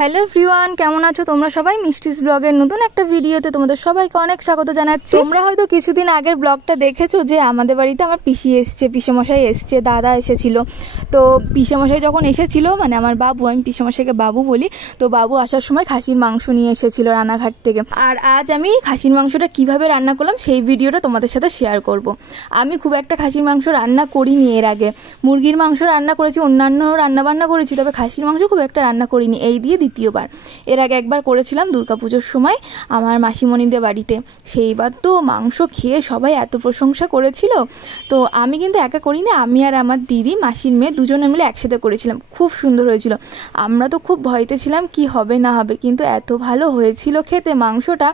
Hello everyone, কেমন আছো তোমরা সবাই? মিষ্টিস ব্লগের নতুন একটা ভিডিওতে তোমাদের সবাইকে অনেক স্বাগত জানাচ্ছি। তোমরা হয়তো কিছুদিন আগের ব্লগটা দেখেছো যে আমাদের বাড়িতে আমার পিসি এসছে, পিসেমশাই এসছে, দাদা এসেছিল। তো পিসেমশাই যখন এসেছিল, মানে আমার বাবু, আমি পিসেমশাইকে বাবু বলি, তো বাবু আসার সময় খাসির মাংস নিয়ে এসেছিল রান্নাঘাট থেকে। আর আজ আমি খাসির মাংসটা কিভাবে রান্না করলাম সেই ভিডিওটা তোমাদের সাথে শেয়ার করব। আমি খুব একটা খাসির মাংস রান্না করিনি এর আগে। মুরগির মাংস রান্না করেছি, অন্যান্য রান্নাবান্না করেছি, তবে খাসির মাংস খুব একটা রান্না করিনি, এই দিয়ে দ্বিতীয়বার। এর আগে একবার করেছিলাম দুর্গাপুজোর সময় আমার মাসিমণিদের বাড়িতে। সেইবার তো মাংস খেয়ে সবাই এত প্রশংসা করেছিল। তো আমি কিন্তু একা করিনি, আমি আর আমার দিদি, মাসির মেয়ে, দুজনে মিলে একসাথে করেছিলাম। খুব সুন্দর হয়েছিল। আমরা তো খুব ভয়তে ছিলাম কি হবে না হবে, কিন্তু এত ভালো হয়েছিল খেতে মাংসটা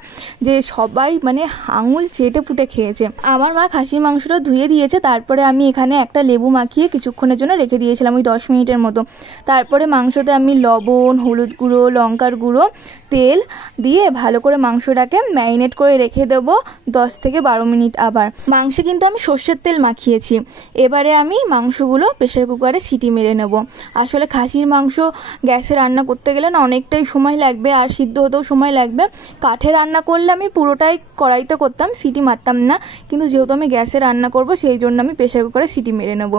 যে সবাই মানে আঙুল চেটে পুটে খেয়েছে। আমার মা খাসির মাংসটা ধুয়ে দিয়েছে, তারপরে আমি এখানে একটা লেবু মাখিয়ে কিছুক্ষণের জন্য রেখে দিয়েছিলাম, ওই 10 মিনিটের মতো। তারপরে মাংসতে আমি লবণ, হলুদ গুঁড়ো, লঙ্কার গুঁড়ো, তেল দিয়ে ভালো করে মাংসটাকে ম্যারিনেট করে রেখে দেবো 10 থেকে 12 মিনিট। আবার মাংসে কিন্তু আমি সর্ষের তেল মাখিয়েছি। এবারে আমি মাংসগুলো প্রেসার কুকারে সিটি মেরে নেব। আসলে খাসির মাংস গ্যাসে রান্না করতে গেলে না অনেকটাই সময় লাগবে, আর সিদ্ধ হতেও সময় লাগবে। কাঠে রান্না করলে আমি পুরোটাই কড়াইতে করতাম, সিটি মারতাম না, কিন্তু যেহেতু আমি গ্যাসে রান্না করব সেই জন্য আমি প্রেসার কুকারে সিটি মেরে নেব।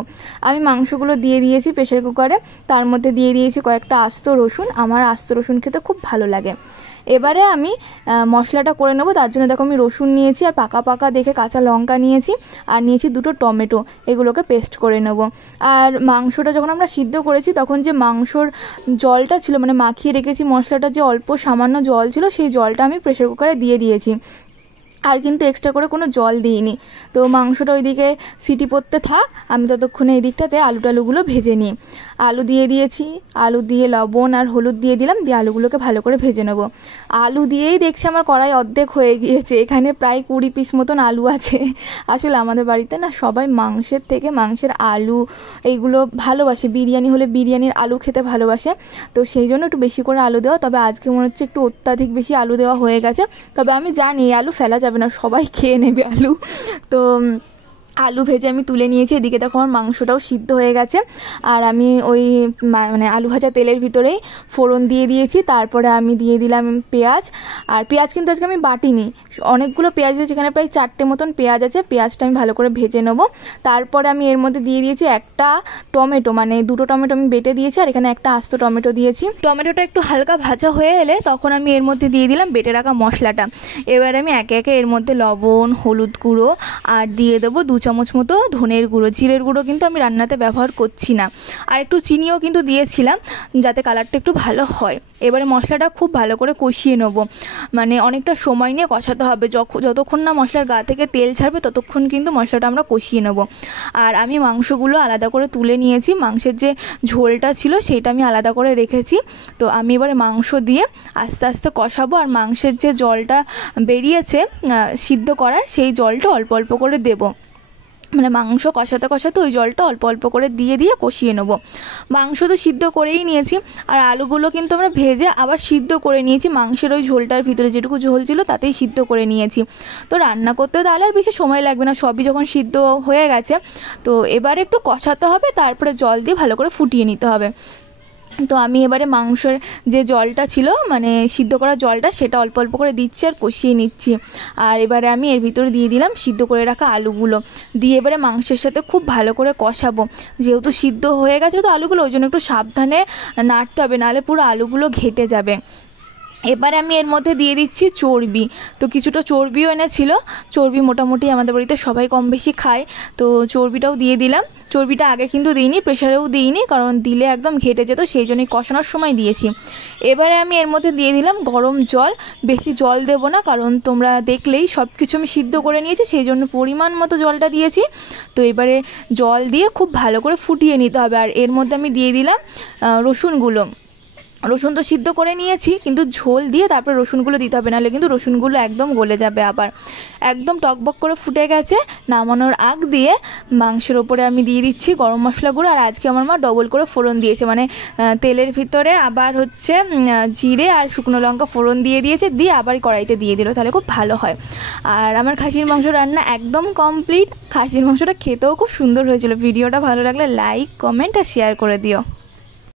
আমি মাংসগুলো দিয়ে দিয়েছি প্রেসার কুকারে, তার মধ্যে দিয়ে দিয়েছি কয়েকটা আস্ত রসুন। আমার আস্ত রসুন খেতে খুব ভালো লাগে। এবারে আমি মশলাটা করে নেব। তার জন্য দেখো আমি রসুন নিয়েছি, আর পাকা পাকা দেখে কাঁচা লঙ্কা নিয়েছি, আর নিয়েছি 2টো টমেটো। এগুলোকে পেস্ট করে নেব। আর মাংসটা যখন আমরা সিদ্ধ করেছি তখন যে মাংসর জলটা ছিল, মানে মাখিয়ে রেখেছি মশলাটা, যে অল্প সামান্য জল ছিল, সেই জলটা আমি প্রেসার কুকারে দিয়ে দিয়েছি, আর কিন্তু এক্সট্রা করে কোনো জল দিইনি। তো মাংসটা ওইদিকে সিটি পড়তে থাক, আমি ততক্ষণে এই দিকটাতে আলুগুলো ভেজে নিই। আলু দিয়ে দিয়েছি, আলু দিয়ে লবণ আর হলুদ দিয়ে দিলাম, দিয়ে আলুগুলোকে ভালো করে ভেজে নেব। আলু দিয়েই দেখছি আমার কড়াই অর্ধেক হয়ে গিয়েছে, এখানে প্রায় 20 পিস মতন আলু আছে। আসলে আমাদের বাড়িতে না সবাই মাংসের থেকে মাংসের আলু এইগুলো ভালোবাসে, বিরিয়ানি হলে বিরিয়ানির আলু খেতে ভালোবাসে, তো সেই জন্য একটু বেশি করে আলু দেওয়া। তবে আজকে মনে হচ্ছে একটু অত্যাধিক বেশি আলু দেওয়া হয়ে গেছে। তবে আমি জানি আলু ফেলা যাবে না, সবাই খেয়ে নেবে আলু। তো আলু ভেজে আমি তুলে নিয়েছি। এদিকে দেখো আমার মাংসটাও সিদ্ধ হয়ে গেছে, আর আমি ওই মানে আলু ভাজা তেলের ভিতরেই ফোড়ন দিয়ে দিয়েছি। তারপরে আমি দিয়ে দিলাম পেঁয়াজ, আর পেঁয়াজ কিন্তু আজকে আমি বাটিনি, অনেকগুলো পেঁয়াজ দিয়েছি, এখানে প্রায় 4টে মতন পেঁয়াজ আছে। পেঁয়াজটা আমি ভালো করে ভেজে নেবো। তারপরে আমি এর মধ্যে দিয়ে দিয়েছি একটা টমেটো, মানে 2টো টমেটো আমি বেটে দিয়েছি, আর এখানে একটা আস্ত টমেটো দিয়েছি। টমেটোটা একটু হালকা ভাজা হয়ে এলে তখন আমি এর মধ্যে দিয়ে দিলাম বেটে রাখা মশলাটা। এবার আমি একে একে এর মধ্যে লবণ, হলুদ গুঁড়ো, আর দিয়ে দেবো 2 চামচ মতো ধনের গুঁড়ো। জিরের গুঁড়ো কিন্তু আমি রান্নাতে ব্যবহার করছি না, আর একটু চিনিও কিন্তু দিয়েছিলাম যাতে কালারটা একটু ভালো হয়। এবারে মশলাটা খুব ভালো করে কষিয়ে নেবো, মানে অনেকটা সময় নিয়ে কষাতে হবে। যতক্ষণ না মশলার গা থেকে তেল ছাড়বে ততক্ষণ কিন্তু মশলাটা আমরা কষিয়ে নেব। আর আমি মাংসগুলো আলাদা করে তুলে নিয়েছি, মাংসের যে ঝোলটা ছিল সেইটা আমি আলাদা করে রেখেছি। তো আমি এবারে মাংস দিয়ে আস্তে আস্তে কষাবো, আর মাংসের যে জলটা বেরিয়েছে সিদ্ধ করার, সেই জলটা অল্প অল্প করে দেবো। মানে মাংস কষাতে কষাতে ওই জলটা অল্প অল্প করে দিয়ে কষিয়ে নেবো। মাংস তো সিদ্ধ করেই নিয়েছি, আর আলুগুলো কিন্তু আমরা ভেজে আবার সিদ্ধ করে নিয়েছি। মাংসের ওই ঝোলটার ভিতরে যেটুকু ঝোল ছিল তাতেই সিদ্ধ করে নিয়েছি। তো রান্না করতে তাহলে আর বেশি সময় লাগবে না, সবই যখন সিদ্ধ হয়ে গেছে। তো এবারে একটু কষাতে হবে, তারপরে জল দিয়ে ভালো করে ফুটিয়ে নিতে হবে। তো আমি এবারে মাংসের যে জলটা ছিল, মানে সিদ্ধ করা জলটা, সেটা অল্প অল্প করে দিচ্ছি আর কষিয়ে নিচ্ছি। আর এবারে আমি এর ভিতরে দিয়ে দিলাম সিদ্ধ করে রাখা আলুগুলো, দিয়ে এবারে মাংসের সাথে খুব ভালো করে কষাবো। যেহেতু সিদ্ধ হয়ে গেছে তো আলুগুলো, ওই জন্য একটু সাবধানে নাড়তে হবে, নাহলে পুরো আলুগুলো ঘেটে যাবে। এবারে আমি এর মধ্যে দিয়ে দিচ্ছি চর্বি। তো কিছুটা চর্বিও এনেছিল, চর্বি মোটামুটি আমাদের বাড়িতে সবাই কম বেশি খায়, তো চর্বিটাও দিয়ে দিলাম। চর্বিটা আগে কিন্তু দিইনি, প্রেশারেও দিইনি, কারণ দিলে একদম ঘেটে যেত, সেই জন্যই কষানোর সময় দিয়েছি। এবারে আমি এর মধ্যে দিয়ে দিলাম গরম জল। বেশি জল দেব না, কারণ তোমরা দেখলেই সব কিছু আমি সিদ্ধ করে নিয়েছি, সেই জন্য পরিমাণ মতো জলটা দিয়েছি। তো এবারে জল দিয়ে খুব ভালো করে ফুটিয়ে নিতে হবে। আর এর মধ্যে আমি দিয়ে দিলাম রসুনগুলো। রসুন তো সিদ্ধ করে নিয়েছি, কিন্তু ঝোল দিয়ে তারপরে রসুনগুলো দিতে হবে, নাহলে কিন্তু রসুনগুলো একদম গলে যাবে। আবার একদম টকবক করে ফুটে গেছে, নামানোর আগ দিয়ে মাংসের ওপরে আমি দিয়ে দিচ্ছি গরম মশলা গুঁড়ো। আর আজকে আমার মা ডবল করে ফোড়ন দিয়েছে, মানে তেলের ভিতরে আবার হচ্ছে জিরে আর শুকনো লঙ্কা ফোড়ন দিয়েছে, দিয়ে আবার কড়াইতে দিয়ে দিল, তাহলে খুব ভালো হয়। আর আমার খাসির মাংস রান্না একদম কমপ্লিট। খাসির মাংসটা খেতেও খুব সুন্দর হয়েছিল। ভিডিওটা ভালো লাগলে লাইক, কমেন্ট আর শেয়ার করে দিও।